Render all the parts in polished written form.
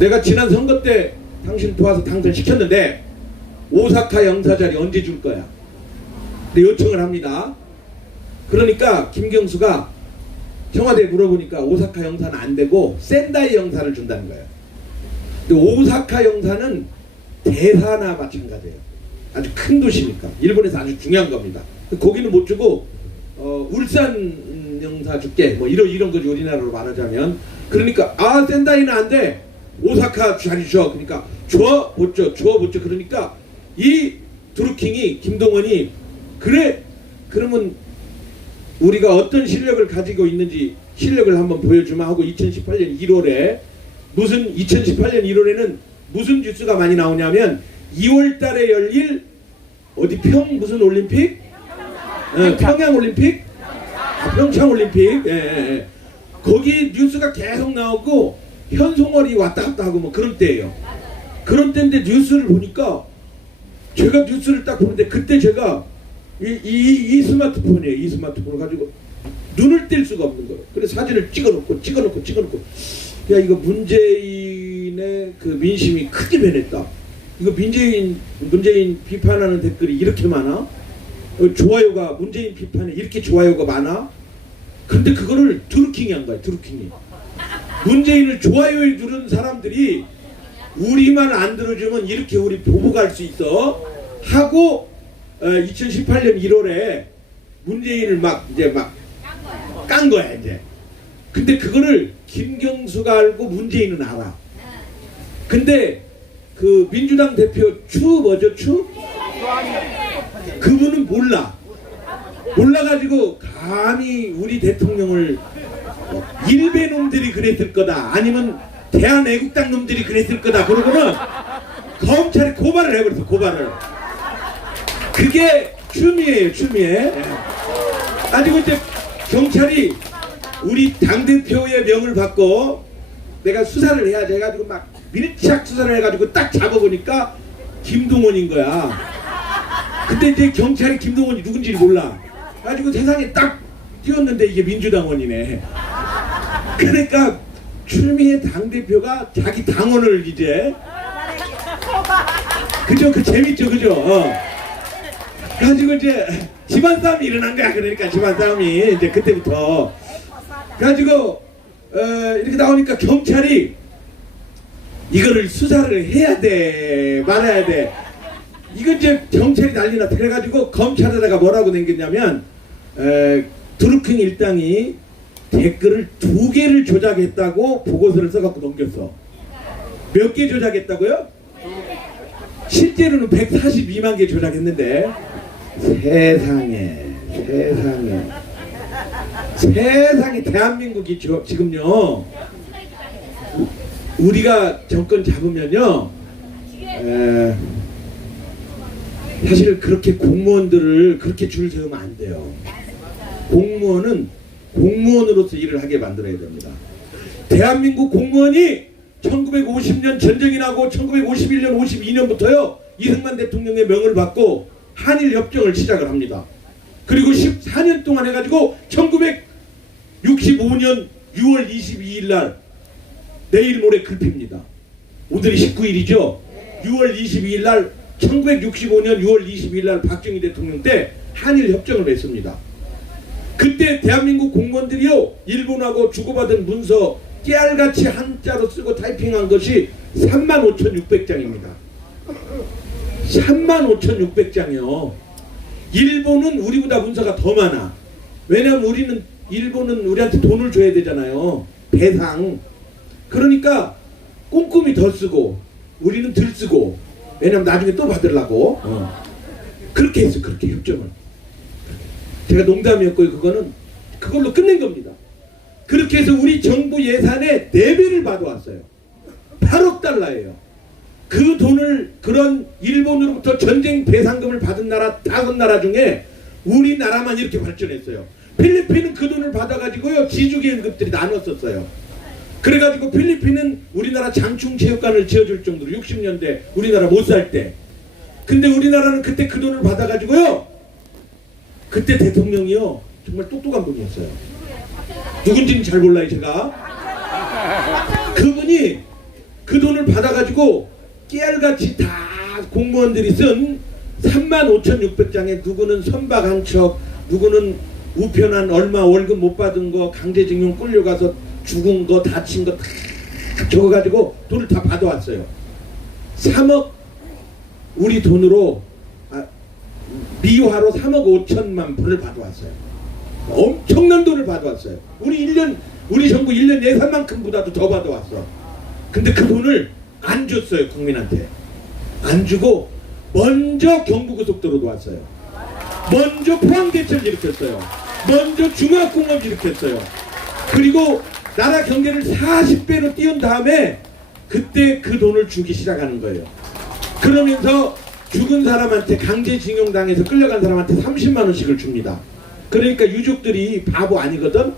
내가 지난 선거 때 당신 도와서 당선시켰는데 오사카 영사 자리 언제 줄 거야? 근데 요청을 합니다. 그러니까 김경수가 청와대에 물어보니까 오사카 영사는 안 되고 센다이 영사를 준다는 거예요. 근데 오사카 영사는 대사나 마찬가지예요. 아주 큰 도시니까 일본에서 아주 중요한 겁니다. 거기는 못 주고 울산 영사 줄게 뭐 이런 거지 우리나라로 말하자면. 그러니까 아 센다이는 안 돼. 오사카 자리 줘. 그러니까 줘 못 줘. 그러니까 이 두루킹이 김동원이 그래 그러면 우리가 어떤 실력을 가지고 있는지 실력을 한번 보여주마 하고 2018년 1월에 무슨 2018년 1월에는 무슨 뉴스가 많이 나오냐면 2월 달에 열릴 어디 무슨 올림픽? 평양 올림픽? 평창 올림픽? 예. 거기 뉴스가 계속 나오고 현송월이 왔다 갔다 하고 뭐 그런 때예요. 그런 때인데 뉴스를 보니까 제가 뉴스를 딱 보는데 그때 제가 이 스마트폰이에요. 이 스마트폰을 가지고 눈을 뗄 수가 없는 거예요. 그래서 사진을 찍어놓고 야 이거 문재인의 그 민심이 크게 변했다. 이거 문재인 비판하는 댓글이 이렇게 많아? 좋아요가 문재인 비판에 이렇게 좋아요가 많아? 근데 그거를 두루킹이 한 거야. 두루킹이 문재인을 좋아요에 누른 사람들이 우리만 안 들어주면 이렇게 우리 보고 갈 수 있어 하고 2018년 1월에 문재인을 막 깐 거야 이제. 근데 그거를 김경수가 알고 문재인은 알아. 근데 그 민주당 대표 추 그분은 몰라가지고 감히 우리 대통령을 일베 놈들이 그랬을 거다 아니면 대한애국당 놈들이 그랬을 거다 그러고는 검찰에 고발을 해버렸어. 고발을. 그게 추미애예요. 추미애. 가지고 이제 경찰이 우리 당대표의 명을 받고 내가 수사를 해야지 해가지고 막 밀착 수사를 해가지고 딱 잡아보니까 김동원인 거야. 근데 이제 경찰이 김동원이 누군지 몰라. 가지고 세상에 딱 띄웠는데 이게 민주당원이네. 그러니까 추미애 당대표가 자기 당원을 이제 그죠? 그 재밌죠? 그죠? 가지고 이제 집안 싸움이 일어난 거야. 그러니까 집안 싸움이 이제 그때부터 가지고 이렇게 나오니까 경찰이 이거를 수사를 해야 돼 말아야 돼. 이거 이제 경찰이 난리나. 그래가지고 검찰에다가 뭐라고 남겼냐면 두루킹 일당이 댓글을 2개를 조작했다고 보고서를 써갖고 넘겼어. 몇 개 조작했다고요? 실제로는 142만 개 조작했는데 세상에 대한민국이 지금요 우리가 정권 잡으면요 사실 그렇게 공무원들을 그렇게 줄 세우면 안 돼요. 공무원은 공무원으로서 일을 하게 만들어야 됩니다. 대한민국 공무원이 1950년 전쟁이 나고 1951년 52년부터요 이승만 대통령의 명을 받고 한일협정을 시작을 합니다. 그리고 14년 동안 해가지고 1965년 6월 22일 날 내일 모레 글핍니다. 오늘이 19일이죠. 6월 22일 날 1965년 6월 22일 날 박정희 대통령 때 한일협정을 맺습니다. 그때 대한민국 공무원들이요 일본하고 주고받은 문서 깨알같이 한자로 쓰고 타이핑한 것이 35,600장입니다. 35,600장이요. 일본은 우리보다 문서가 더 많아. 왜냐면 일본은 우리한테 돈을 줘야 되잖아요. 배상. 그러니까 꼼꼼히 더 쓰고 우리는 덜 쓰고. 왜냐면 나중에 또 받으려고. 그렇게 했어. 그렇게 협정을. 제가 농담이었고요. 그걸로 끝낸 겁니다. 그렇게 해서 우리 정부 예산의 4배를 받아왔어요. 8억 달러예요. 그 돈을 그런 일본으로부터 전쟁 배상금을 받은 나라 5나라 중에 우리나라만 이렇게 발전했어요. 필리핀은 그 돈을 받아가지고요 지주계급들이 나눴었어요. 그래가지고 필리핀은 우리나라 장충체육관을 지어줄 정도로 60년대 우리나라 못 살 때. 근데 우리나라는 그때 그 돈을 받아가지고요 그때 대통령이요 정말 똑똑한 분이었어요. 누군지는 잘 몰라요 제가. 그분이 그 돈을 받아가지고 깨알같이 다 공무원들이 쓴 35,600장에 누구는 선박 한 척, 누구는 우편한 얼마 월급 못 받은 거, 강제징용 끌려가서 죽은 거, 다친 거 다 적어가지고 돈을 다 받아왔어요. 3억 우리 돈으로 미화로 3억 5천만 불을 받아왔어요. 엄청난 돈을 받아왔어요. 우리 정부 1년 예산만큼보다도 더 받아왔어. 근데 그 돈을 안 줬어요. 국민한테 안 주고 먼저 경부고속도로 놓았어요. 먼저 포항대철 일으켰어요. 먼저 중화공업 일으켰어요. 그리고 나라 경제를 40배로 띄운 다음에 그때 그 돈을 주기 시작하는 거예요. 그러면서 죽은 사람한테 강제징용 당해서 끌려간 사람한테 30만 원씩을 줍니다. 그러니까 유족들이 바보 아니거든.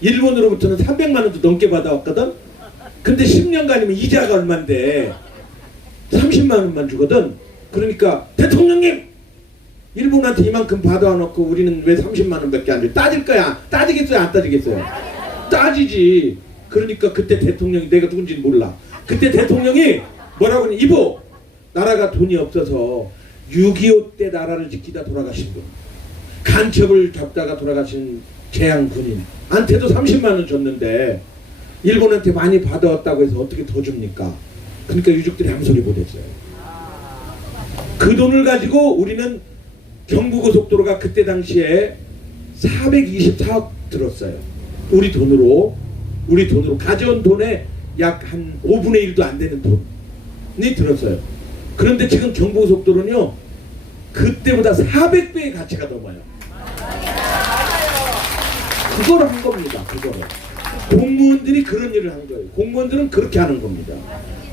일본으로부터는 300만 원도 넘게 받아왔거든. 근데 10년간이면 이자가 얼만데 30만 원만 주거든. 그러니까 대통령님, 일본한테 이만큼 받아와놓고 우리는 왜 30만 원밖에 안 줘? 따질 거야? 따지겠어요? 안 따지겠어요? 따지지. 그러니까 그때 대통령이, 내가 누군지는 몰라, 그때 대통령이 뭐라고 하니, 이보, 나라가 돈이 없어서 6.25 때 나라를 지키다 돌아가신 분, 간첩을 잡다가 돌아가신 재향 군인한테도 30만 원 줬는데 일본한테 많이 받아왔다고 해서 어떻게 더 줍니까? 그러니까 유족들이 아무 소리 못했어요. 그 돈을 가지고 우리는 경부고속도로가 그때 당시에 424억 들었어요. 우리 돈으로 가져온 돈의 약 한 5분의 1도 안 되는 돈이 들었어요. 그런데 지금 경부고속도로는요, 그때보다 400배의 가치가 넘어요. 그걸 한 겁니다. 그거를. 공무원들이 그런 일을 한 거예요. 공무원들은 그렇게 하는 겁니다.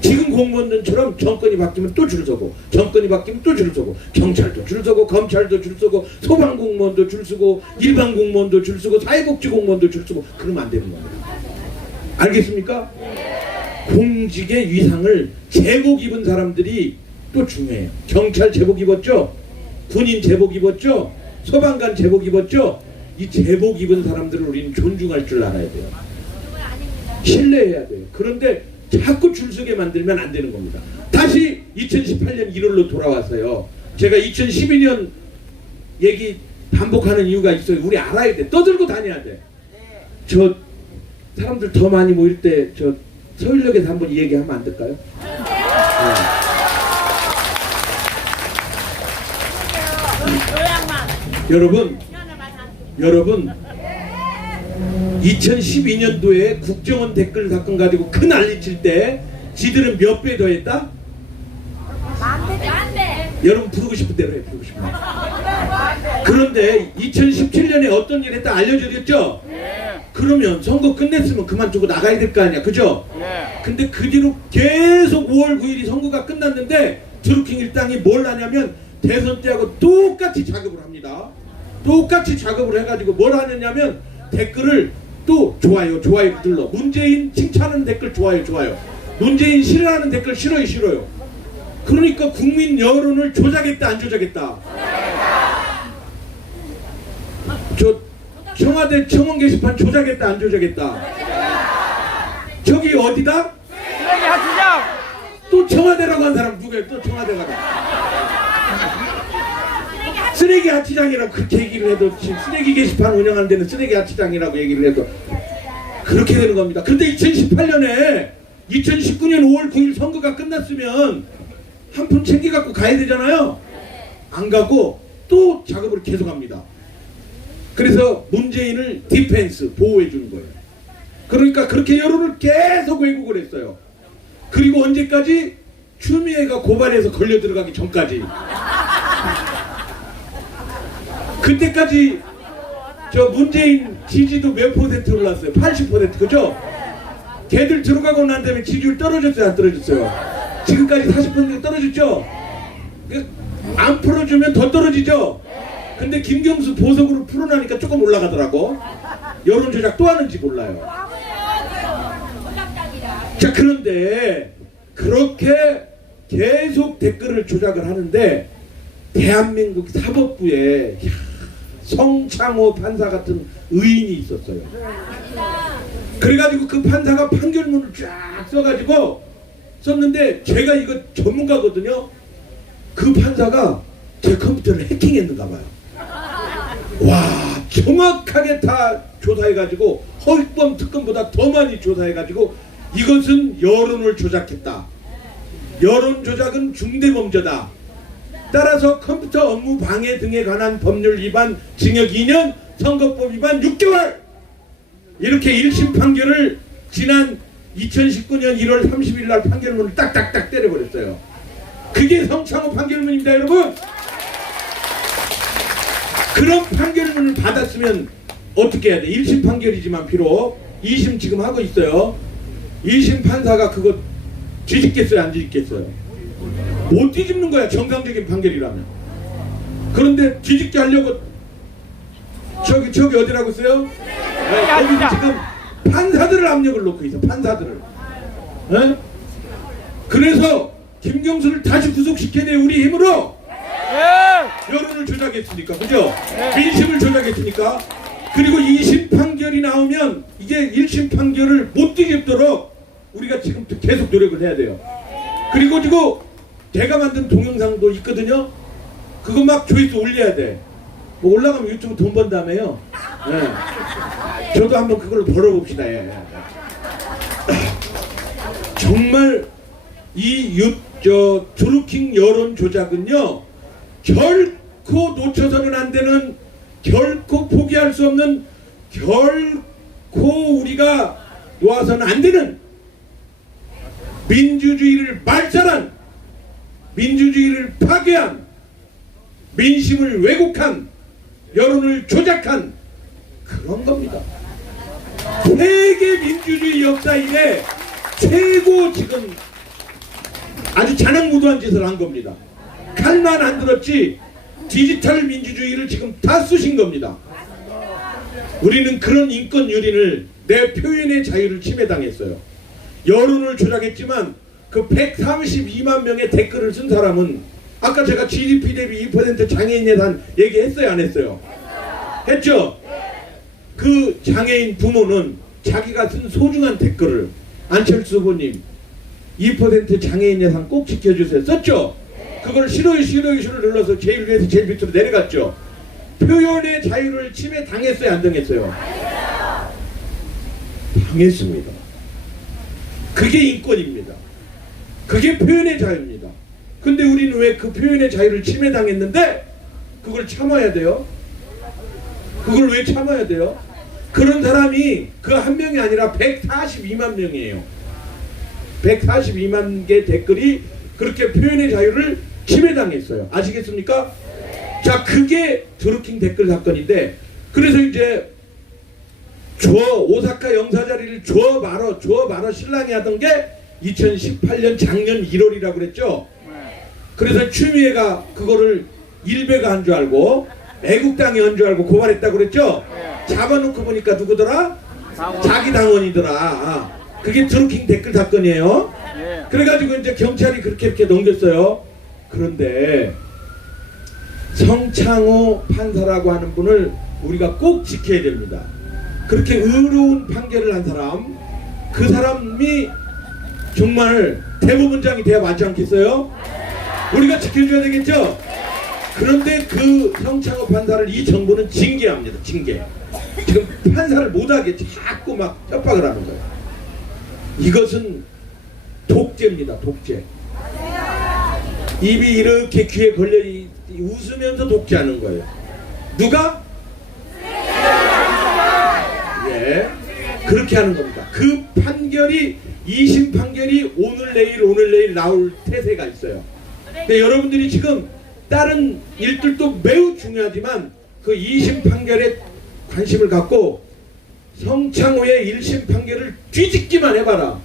지금 공무원들처럼 정권이 바뀌면 또 줄 서고, 정권이 바뀌면 또 줄 서고, 경찰도 줄 서고, 검찰도 줄 서고, 소방공무원도 줄 서고, 일반 공무원도 줄 서고, 사회복지 공무원도 줄 서고, 그러면 안 되는 겁니다. 알겠습니까? 공직의 위상을 제복 입은 사람들이 또 중요해요. 경찰 제복 입었죠? 군인 제복 입었죠? 소방관 제복 입었죠? 이 제복 입은 사람들을 우리는 존중할 줄 알아야 돼요. 신뢰해야 돼요. 그런데 자꾸 줄 서게 만들면 안 되는 겁니다. 다시 2018년 1월로 돌아왔어요. 제가 2012년 얘기 반복하는 이유가 있어요. 우리 알아야 돼. 떠들고 다녀야 돼. 저 사람들 더 많이 모일 때 저 서울역에서 한번 이 얘기하면 안 될까요? 네. 여러분 2012년도에 국정원 댓글 사건 가지고 큰 난리 칠 때 지들은 몇 배 더 했다? 여러분 부르고 싶은 대로 해. 부르고 싶은 대로. 그런데 2017년에 어떤 일 했다 알려드렸죠? 그러면 선거 끝냈으면 그만두고 나가야 될 거 아니야, 그죠? 근데 그 뒤로 계속 5월 9일이 선거가 끝났는데 드루킹 일당이 뭘 하냐면 대선 때하고 똑같이 작업을 합니다. 똑같이 작업을 해가지고 뭘 하느냐면 댓글을 또 좋아요 눌러. 문재인 칭찬하는 댓글 좋아요. 문재인 싫어하는 댓글 싫어요. 그러니까 국민 여론을 조작했다 안 조작했다? 저 청와대 청원 게시판 조작했다 안 조작했다? 저기 어디다? 쓰레기 하트장! 또 청와대라고 한 사람 누구예요? 또 청와대가 쓰레기 하치장이라고 그렇게 얘기를 해도, 지금 쓰레기 게시판 운영하는 데는 쓰레기 하치장이라고 얘기를 해도 그렇게 되는 겁니다. 근데 2018년에 2019년 5월 9일 선거가 끝났으면 한 푼 챙겨갖고 가야 되잖아요. 안 가고 또 작업을 계속합니다. 그래서 문재인을 디펜스, 보호해 주는 거예요. 그러니까 그렇게 여론을 계속 왜곡을 했어요. 그리고 언제까지? 추미애가 고발해서 걸려 들어가기 전까지. 그때까지 저 문재인 지지도 몇 %? 올랐어요? 80%, 그죠? 걔들 들어가고 난 다음에 지지율 떨어졌어요? 안 떨어졌어요? 지금까지 40% 떨어졌죠? 안 풀어주면 더 떨어지죠? 근데 김경수 보석으로 풀어나니까 조금 올라가더라고. 여론조작 또 하는지 몰라요. 자, 그런데 그렇게 계속 댓글을 조작을 하는데 대한민국 사법부에 성창호 판사 같은 의인이 있었어요. 그래가지고 그 판사가 판결문을 쫙 써가지고 썼는데 제가 이거 전문가거든요. 그 판사가 제 컴퓨터를 해킹했는가 봐요. 와, 정확하게 다 조사해가지고 허위범 특검보다 더 많이 조사해가지고 이것은 여론을 조작했다. 여론 조작은 중대범죄다. 따라서 컴퓨터 업무 방해 등에 관한 법률 위반 징역 2년, 선거법 위반 6개월 이렇게 1심 판결을 지난 2019년 1월 30일 날 판결문을 딱딱딱 때려버렸어요. 그게 성창호 판결문입니다, 여러분. 그런 판결문을 받았으면 어떻게 해야 돼? 1심 판결이지만 비록 2심 지금 하고 있어요. 2심 판사가 그거 뒤집겠어요, 안 뒤집겠어요? 못 뒤집는 거야, 정상적인 판결이라면. 그런데 뒤집게 하려고 저기 어디라고 써요? 거기 지금 판사들을 압력을 놓고 있어, 판사들을. 에? 그래서 김경수를 다시 구속시켜야 돼, 우리 힘으로. 여론을 조작했으니까, 그죠? 민심을 조작했으니까. 그리고 2심 판결이 나오면 이게 1심 판결을 못 뒤집도록 우리가 지금부터 계속 노력을 해야 돼요. 그리고 지금 제가 만든 동영상도 있거든요. 그거 막 조회수 올려야 돼. 뭐 올라가면 유튜브 돈 번다며요. 예. 저도 한번 그걸 벌어봅시다. 예. 정말 이 드루킹 여론 조작은요, 결코 놓쳐서는 안 되는, 결코 포기할 수 없는, 결코 우리가 놓아서는 안 되는 민주주의를 말살한, 민주주의를 파괴한, 민심을 왜곡한, 여론을 조작한 그런 겁니다. 세계 민주주의 역사 이래 최고 지금 아주 자랑무도한 짓을 한 겁니다. 칼만 안 들었지 디지털 민주주의를 지금 다 쓰신 겁니다. 우리는 그런 인권 유린을, 내 표현의 자유를 침해당했어요. 여론을 조작했지만 그 132만 명의 댓글을 쓴 사람은, 아까 제가 GDP 대비 2% 장애인 예산 얘기했어요, 안 했어요? 했죠? 그 장애인 부모는 자기가 쓴 소중한 댓글을, 안철수 후보님 2% 장애인 예산 꼭 지켜주세요 썼죠? 그걸 싫어요를 눌러서 제일 위에서 제일 밑으로 내려갔죠? 표현의 자유를 침해 당했어요, 안 당했어요? 당했습니다. 그게 인권입니다. 그게 표현의 자유입니다. 근데 우리는 왜 그 표현의 자유를 침해당했는데 그걸 참아야 돼요? 그걸 왜 참아야 돼요? 그런 사람이 그 한 명이 아니라 142만 명이에요. 142만 개 댓글이 그렇게 표현의 자유를 침해당했어요. 아시겠습니까? 자, 그게 드루킹 댓글 사건인데, 그래서 이제 오사카 영사자리를 줘 말어 신랑이 하던 게 2018년 작년 1월이라고 그랬죠. 그래서 추미애가 그거를 일베가 한 줄 알고 애국당이 한 줄 알고 고발했다고 그랬죠. 잡아놓고 보니까 누구더라? 자기 당원이더라. 그게 드루킹 댓글 사건이에요. 그래가지고 이제 경찰이 그렇게 넘겼어요. 그런데 성창호 판사라고 하는 분을 우리가 꼭 지켜야 됩니다. 그렇게 의로운 판결을 한 사람, 그 사람이 정말 대법원장이 돼야 맞지 않겠어요? 우리가 지켜줘야 되겠죠? 그런데 그 성창호 판사를 이 정부는 징계합니다. 징계. 지금 판사를 못하게 자꾸 막 협박을 하는 거예요. 이것은 독재입니다. 독재. 입이 이렇게 귀에 걸려 웃으면서 독재하는 거예요. 누가? 예, 그렇게 하는 겁니다. 그 판결이 2심 판결이 오늘 내일 나올 태세가 있어요. 근데 여러분들이 지금 다른 일들도 매우 중요하지만 그 2심 판결에 관심을 갖고 성창호의 1심 판결을 뒤집기만 해봐라.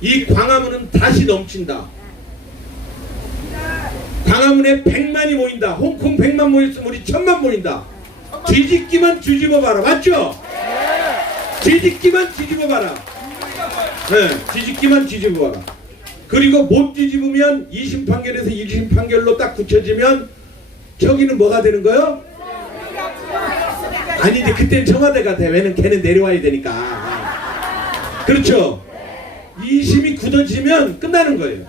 이 광화문은 다시 넘친다. 광화문에 100만이 모인다. 홍콩 100만 모였으면 우리 1000만 모인다. 뒤집기만 뒤집어봐라. 맞죠? 뒤집기만 뒤집어봐라. 네, 뒤집기만 뒤집어봐라. 그리고 못 뒤집으면 2심 판결에서 1심 판결로 딱 굳혀지면 저기는 뭐가 되는 거요? 아니지, 그땐 청와대가 돼. 왜냐면 걔는 내려와야 되니까. 그렇죠? 2심이 굳어지면 끝나는 거예요.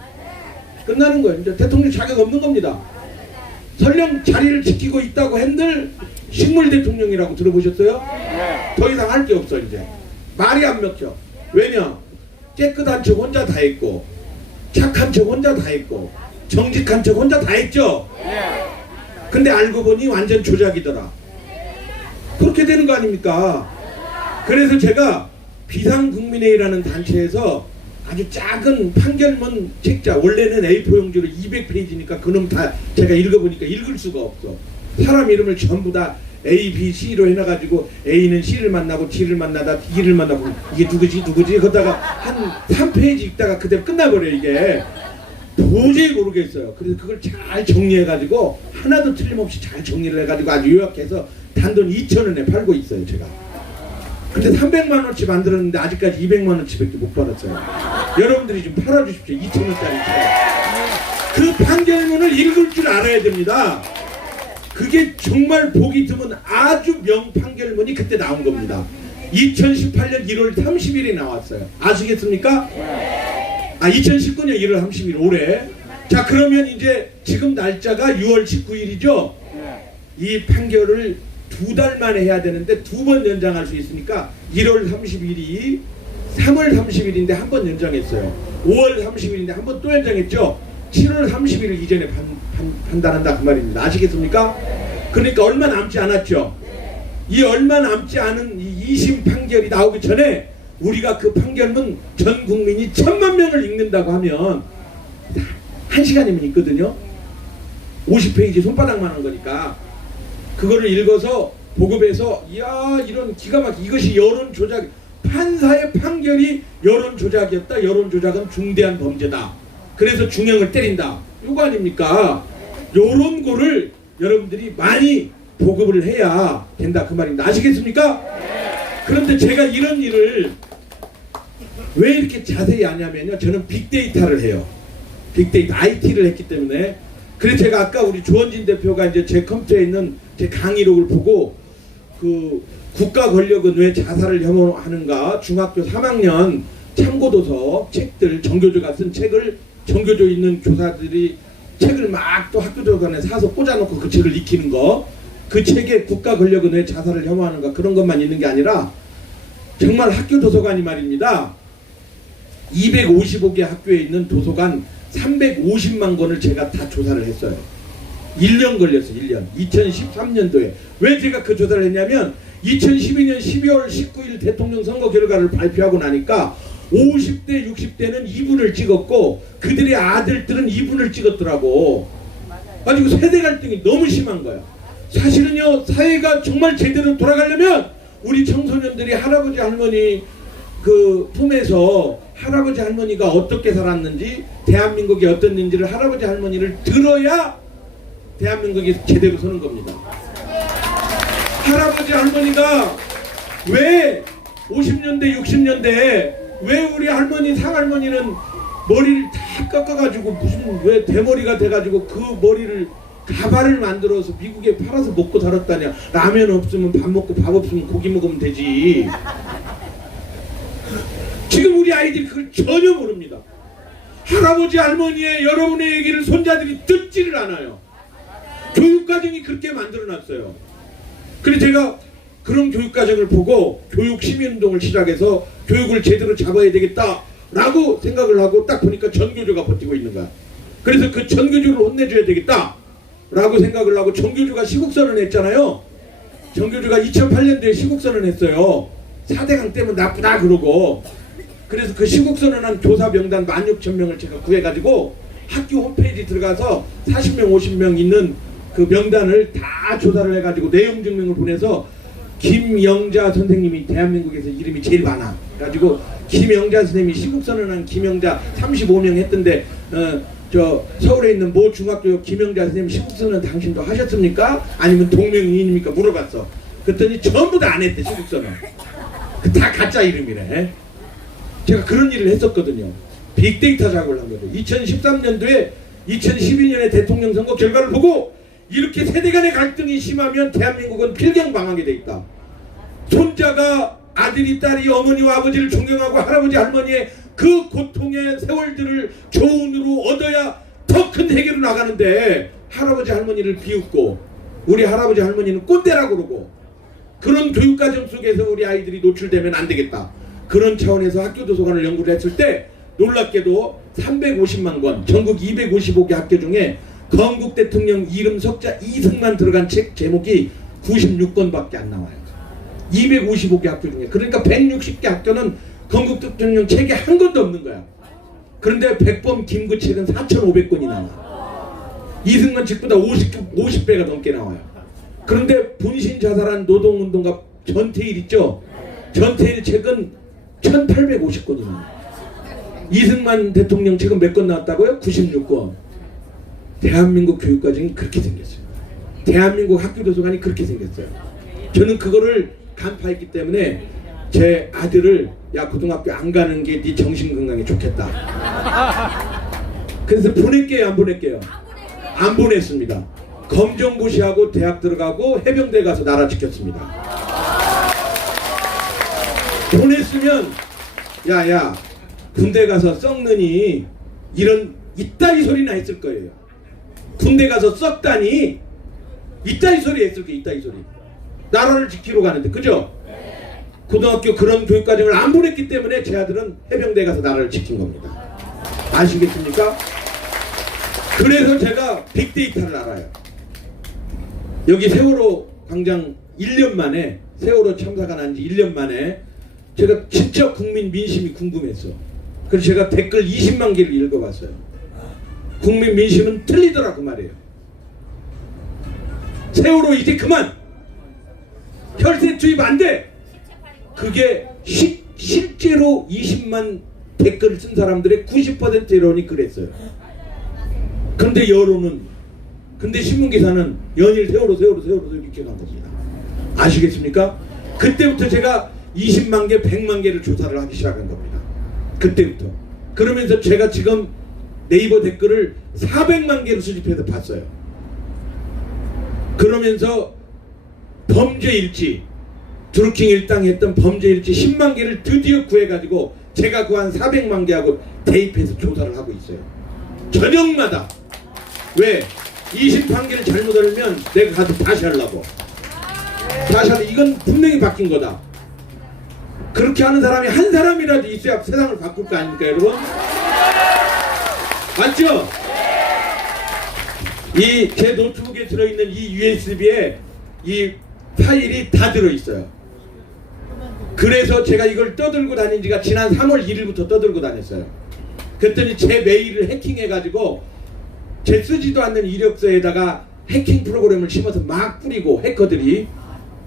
끝나는 거예요. 이제 대통령 자격 없는 겁니다. 설령 자리를 지키고 있다고 한들 식물 대통령이라고 들어보셨어요? 더 이상 할 게 없어. 이제 말이 안 먹혀. 왜냐? 깨끗한 척 혼자 다 했고, 착한 척 혼자 다 했고, 정직한 척 혼자 다 했죠. 근데 알고 보니 완전 조작이더라. 그렇게 되는 거 아닙니까? 그래서 제가 비상국민회의라는 단체에서 아주 작은 판결문 책자, 원래는 A4 용지로 200페이지니까 그놈 다 제가 읽어보니까 읽을 수가 없어. 사람 이름을 전부 다 A, B, C로 해놔가지고 A는 C를 만나고 D를 만나다 D를 만나고 이게 누구지 그러다가 한 3페이지 읽다가 그대로 끝나버려. 이게 도저히 모르겠어요. 그래서 그걸 잘 정리해가지고 하나도 틀림없이 잘 정리를 해가지고 아주 요약해서 단돈 2,000원에 팔고 있어요. 제가. 근데 300만원치 만들었는데 아직까지 200만원치밖에 못 팔았어요. 여러분들이 좀 팔아주십시오. 2,000원짜리 그 판결문을 읽을 줄 알아야 됩니다. 그게 정말 보기 드문 아주 명판결문이 그때 나온 겁니다. 2018년 1월 30일에 나왔어요. 아시겠습니까? 2019년 1월 30일 올해. 자, 그러면 이제 지금 날짜가 6월 19일이죠. 이 판결을 2달 만에 해야 되는데 2번 연장할 수 있으니까 1월 30일이 3월 30일인데 한 번 연장했어요. 5월 30일인데 한 번 또 연장했죠. 7월 30일 이전에 판단한다 그 말입니다. 아시겠습니까? 그러니까 얼마 남지 않았죠. 이 얼마 남지 않은 이 2심 판결이 나오기 전에 우리가 그 판결문 전 국민이 1,000만 명을 읽는다고 하면 1시간이면 있거든요. 50페이지 손바닥만한 거니까 그거를 읽어서 보급해서 이야 이런 기가 막히게 이것이 여론 조작, 판사의 판결이 여론 조작이었다. 여론 조작은 중대한 범죄다. 그래서 중형을 때린다. 이거 아닙니까? 요런 거를 여러분들이 많이 보급을 해야 된다 그 말입니다. 아시겠습니까? 그런데 제가 이런 일을 왜 이렇게 자세히 하냐면요. 저는 빅데이터를 해요. 빅데이터 IT를 했기 때문에. 그래서 제가 아까 우리 조원진 대표가 이제 제 컴퓨터에 있는 제 강의록을 보고 그 국가 권력은 왜 자살을 혐오하는가 중학교 3학년 참고도서 책들 정교조가 쓴 책을 정교조 있는 교사들이 책을 막 또 학교 도서관에 사서 꽂아놓고 그 책을 익히는 거. 그 책에 국가 권력은 왜 자살을 혐오하는가 그런 것만 있는 게 아니라 정말 학교 도서관이 말입니다. 255개 학교에 있는 도서관 350만 권을 제가 다 조사를 했어요. 1년 걸렸어요. 1년. 2013년도에. 왜 제가 그 조사를 했냐면 2012년 12월 19일 대통령 선거 결과를 발표하고 나니까 50대 60대는 2분을 찍었고 그들의 아들들은 2분을 찍었더라고. 가지고 세대 갈등이 너무 심한 거야. 사실은요 사회가 정말 제대로 돌아가려면 우리 청소년들이 할아버지 할머니 그 품에서 할아버지 할머니가 어떻게 살았는지 대한민국이 어땠는지를 할아버지 할머니를 들어야 대한민국이 제대로 서는 겁니다. 할아버지 할머니가 왜 50년대 60년대에 왜 우리 할머니 상할머니는 머리를 다 깎아가지고 무슨 왜 대머리가 돼가지고 그 머리를 가발을 만들어서 미국에 팔아서 먹고 살았다냐. 라면 없으면 밥 먹고 밥 없으면 고기 먹으면 되지. 지금 우리 아이들이 그걸 전혀 모릅니다. 할아버지 할머니의 여러분의 얘기를 손자들이 듣지를 않아요. 교육과정이 그렇게 만들어놨어요. 그래서 제가 그런 교육과정을 보고 교육시민운동을 시작해서 교육을 제대로 잡아야 되겠다 라고 생각을 하고 딱 보니까 전교조가 버티고 있는 거야. 그래서 그 전교조를 혼내줘야 되겠다 라고 생각을 하고 전교조가 시국선언을 했잖아요. 전교조가 2008년도에 시국선언을 했어요. 4대강 때문에 나쁘다 그러고. 그래서 그 시국선언한 교사 명단 16,000명을 제가 구해가지고 학교 홈페이지 들어가서 40명 50명 있는 그 명단을 다 조사를 해가지고 내용 증명을 보내서 김영자 선생님이 대한민국에서 이름이 제일 많아 가지고 김영자 선생님이 시국선언한 김영자 35명 했던데 저 서울에 있는 모 중학교 김영자 선생님 시국선언 당신도 하셨습니까? 아니면 동명이인입니까? 물어봤어. 그랬더니 전부 다 안 했대. 시국선언 다 가짜 이름이래. 제가 그런 일을 했었거든요. 빅데이터 작업을 한 거죠. 2013년도에 2012년에 대통령 선거 결과를 보고 이렇게 세대 간의 갈등이 심하면 대한민국은 필경방하게 돼 있다. 손자가 아들이 딸이 어머니와 아버지를 존경하고 할아버지 할머니의 그 고통의 세월들을 조언으로 얻어야 더 큰 세계로 나가는데 할아버지 할머니를 비웃고 우리 할아버지 할머니는 꼰대라고 그러고 그런 교육과정 속에서 우리 아이들이 노출되면 안 되겠다. 그런 차원에서 학교 도서관을 연구를 했을 때 놀랍게도 350만 권 전국 255개 학교 중에 건국 대통령 이름 석자 이승만 들어간 책 제목이 96권밖에 안 나와요. 255개 학교 중에. 그러니까 160개 학교는 건국 대통령 책이 한 권도 없는 거야. 그런데 백범 김구 책은 4,500권이 나와. 이승만 책보다 50배가 넘게 나와요. 그런데 분신 자살한 노동운동가 전태일 있죠? 전태일 책은 1,850권이 나와요. 이승만 대통령 책은 몇 권 나왔다고요? 96권. 대한민국 교육과정이 그렇게 생겼어요. 대한민국 학교 도서관이 그렇게 생겼어요. 저는 그거를 간파했기 때문에 제 아들을 야 고등학교 안 가는 게 네 정신건강에 좋겠다. 그래서 보낼게요 안 보낼게요? 안 보냈습니다. 검정고시하고 대학 들어가고 해병대 가서 나라 지켰습니다. 보냈으면 야야 군대 가서 썩느니 이런 이따위 소리나 했을 거예요. 군대 가서 썩다니 이따위 소리 했을 거예요. 이따위 소리. 나라를 지키러 가는데 그죠? 고등학교 그런 교육과정을 안 보냈기 때문에 제 아들은 해병대 가서 나라를 지킨 겁니다. 아시겠습니까? 그래서 제가 빅데이터를 알아요. 여기 세월호 광장 1년 만에 세월호 참사가 난 지 1년 만에 제가 진짜 국민 민심이 궁금했어. 그래서 제가 댓글 20만 개를 읽어봤어요. 국민 민심은 틀리더라 그 말이에요. 세월호 이제 그만! 혈세 투입 안 돼! 그게 실제로 20만 댓글을 쓴 사람들의 90% 여론이 그랬어요. 근데 여론은 근데 신문기사는 연일 세월호 이렇게 간 겁니다. 아시겠습니까? 그때부터 제가 20만 개, 100만 개를 조사를 하기 시작한 겁니다. 그때부터. 그러면서 제가 지금 네이버 댓글을 400만 개를 수집해서 봤어요. 그러면서 범죄일지 드루킹 일당이 했던 범죄일지 10만 개를 드디어 구해가지고 제가 구한 400만 개하고 대입해서 조사를 하고 있어요. 저녁마다. 왜? 20판결을 잘못 알면 내가 가서 다시 하려고. 다시 하려. 이건 분명히 바뀐 거다. 그렇게 하는 사람이 한 사람이라도 있어야 세상을 바꿀 거 아닙니까 여러분? 맞죠? 이 제 노트북에 들어있는 이 USB에 이 파일이 다 들어있어요. 그래서 제가 이걸 떠들고 다닌 지가 지난 3월 1일부터 떠들고 다녔어요. 그랬더니 제 메일을 해킹해가지고 제 쓰지도 않는 이력서에다가 해킹 프로그램을 심어서 막 뿌리고 해커들이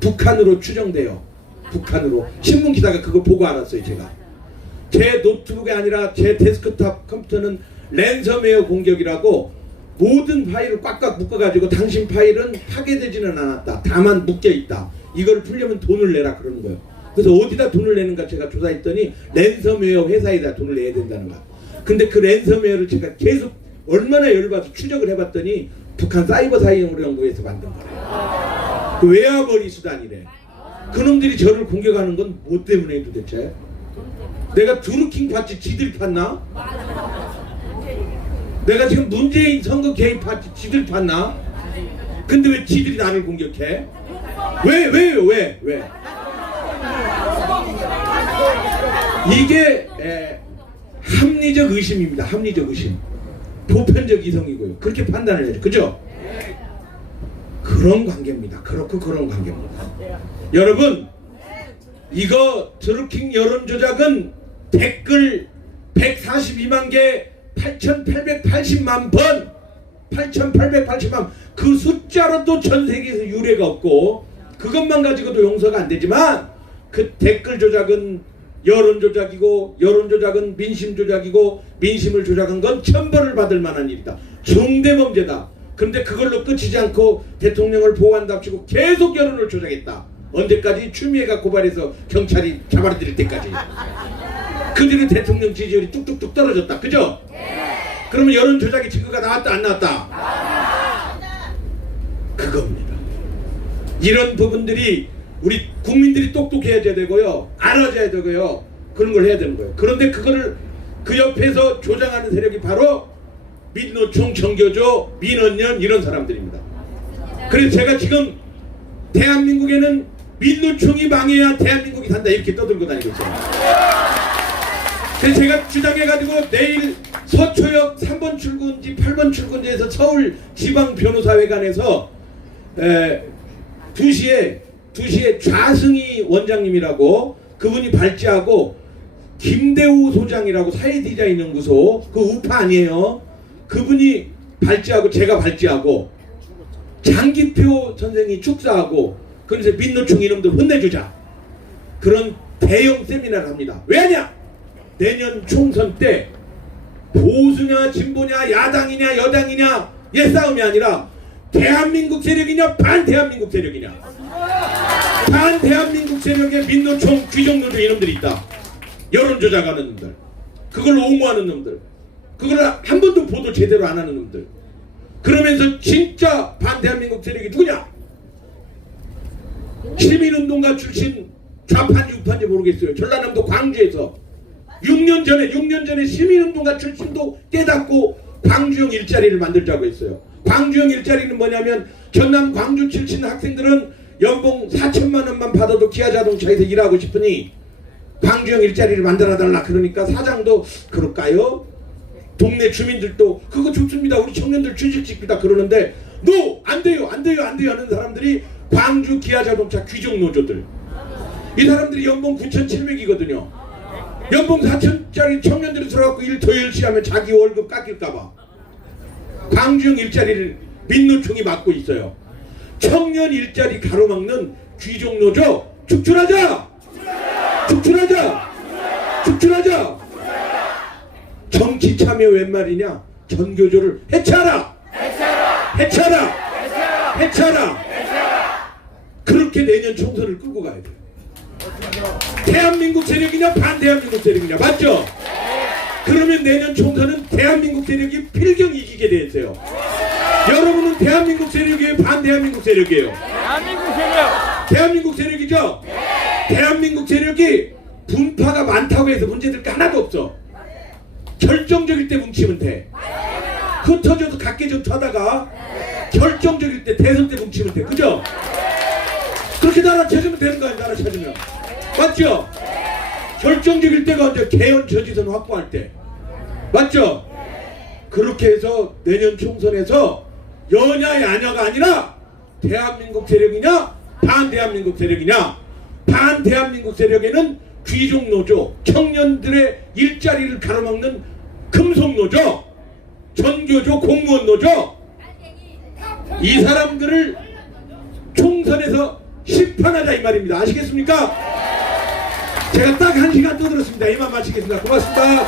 북한으로 추정돼요. 북한으로. 신문기사가 그거 보고 알았어요. 제가. 제 노트북이 아니라 제 데스크탑 컴퓨터는 랜섬웨어 공격이라고 모든 파일을 꽉꽉 묶어가지고 당신 파일은 파괴되지는 않았다. 다만 묶여있다. 이걸 풀려면 돈을 내라 그러는 거예요. 그래서 어디다 돈을 내는가 제가 조사했더니 랜섬웨어 회사에다 돈을 내야 된다는 거야. 근데 그 랜섬웨어를 제가 계속 얼마나 열받아서 추적을 해봤더니 북한 사이버 사이버 연구에서 만든 거예요. 그 외화벌이 수단이래. 그놈들이 저를 공격하는 건 뭐 때문에 도대체? 내가 드루킹 파츠 지들 팠나? 내가 지금 문재인 선거 개입 파츠 지들 팠나? 근데 왜 지들이 나를 공격해? 왜? 이게 합리적 의심입니다. 합리적 의심. 보편적 이성이고요. 그렇게 판단을 해야죠. 그죠? 그런 관계입니다. 그렇고 그런 관계입니다. 여러분 이거 드루킹 여론조작은 댓글 142만 개 8,880만 번 8,880만 그 숫자로도 전 세계에서 유례가 없고 그것만 가지고도 용서가 안 되지만 그 댓글 조작은 여론 조작이고 여론 조작은 민심 조작이고 민심을 조작한 건 천벌을 받을 만한 일이다. 중대범죄다. 근데 그걸로 끝이지 않고 대통령을 보호한답시고 계속 여론을 조작했다. 언제까지? 추미애가 고발해서 경찰이 잡아들일 때까지. 그 뒤로 대통령 지지율이 뚝뚝뚝 떨어졌다. 그죠? 그러면 여론 조작의 증거가 나왔다 안 나왔다? 그겁니다. 이런 부분들이 우리 국민들이 똑똑해져야 되고요. 알아줘야 되고요. 그런 걸 해야 되는 거예요. 그런데 그거를 그 옆에서 조장하는 세력이 바로 민노총, 정교조, 민원연 이런 사람들입니다. 그래서 제가 지금 대한민국에는 민노총이 망해야 대한민국이 산다 이렇게 떠들고 다니고 있어요. 그래서 제가 주장해가지고 내일 서초역 3번 출구인지 8번 출구인지에서 서울지방변호사회관에서 2시에 좌승희 원장님이라고 그분이 발제하고 김대우 소장이라고 사회디자인연구소 그 우파 아니에요. 그분이 발제하고 제가 발제하고 장기표 선생이 축사하고 그래서 민노총 이놈들 혼내주자 그런 대형 세미나를 합니다. 왜 하냐? 내년 총선 때 보수냐 진보냐 야당이냐 여당이냐 얘 싸움이 아니라 대한민국 세력이냐 반대한민국 세력이냐. 반대한민국 세력에 민노총 귀족노조 이놈들이 있다. 여론조작하는 놈들, 그걸 옹호하는 놈들, 그걸 한 번도 보도 제대로 안 하는 놈들. 그러면서 진짜 반대한민국 세력이 누구냐? 시민운동가 출신 좌판지 우판지 모르겠어요. 전라남도 광주에서 6년 전에 시민운동가 출신도 깨닫고 광주형 일자리를 만들자고 했어요. 광주형 일자리는 뭐냐면 전남 광주 출신 학생들은 연봉 4천만 원만 받아도 기아자동차에서 일하고 싶으니 광주형 일자리를 만들어달라. 그러니까 사장도 그럴까요? 동네 주민들도 그거 좋습니다. 우리 청년들 취직시킵니다. 그러는데 노! 안 돼요 하는 사람들이 광주 기아자동차 귀족노조들. 이 사람들이 연봉 9,700이거든요. 연봉 4천짜리 청년들이 들어가고 일 더 열심히 하면 자기 월급 깎일까봐 광주형 일자리를 민노총이 막고 있어요. 청년 일자리 가로막는 귀족노조 축출하자! 정치 참여 웬 말이냐? 전교조를 해체하라! 그렇게 내년 총선을 끌고 가야 돼요. 대한민국 세력이냐 반대한민국 세력이냐 맞죠? 그러면 내년 총선은 대한민국 세력이 필경 이기게 돼 있어요. 여러분은 대한민국 세력이에요 반대한민국 세력이에요? 대한민국 세력이죠? 대한민국 세력이 분파가 많다고 해서 문제될 게 하나도 없어. 결정적일 때 뭉치면 돼. 흩어져서 각계 전투하다가 결정적일 때 대선 때 뭉치면 돼. 그죠? 그렇게 나라 찾으면 되는 거 아니야. 나라 찾으면 맞죠? 결정적일 때가 언제? 개헌 저지선 확보할 때 맞죠? 그렇게 해서 내년 총선에서 여냐 야냐가 아니라 대한민국 세력이냐 반대한민국 세력이냐. 반대한민국 세력에는 귀족노조, 청년들의 일자리를 가로막는 금속노조, 전교조, 공무원노조 이 사람들을 총선에서 심판하자 이 말입니다. 아시겠습니까? 제가 딱 1시간 떠들었습니다. 이만 마치겠습니다. 고맙습니다.